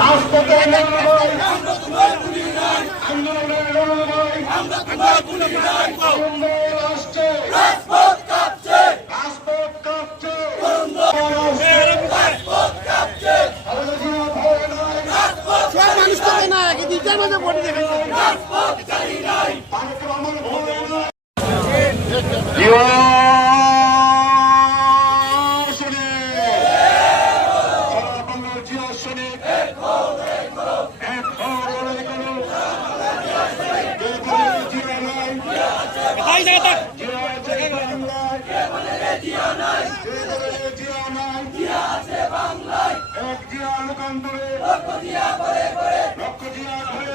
রাজপথের লড়াই আন্দোলনের লড়াই রাষ্ট্রে রাজপথ কাঁপছে সব মানুষ তো না আগে দুইটার মধ্যে বডি দেখাচ্ছে লক্ষ জিয়া ঘরে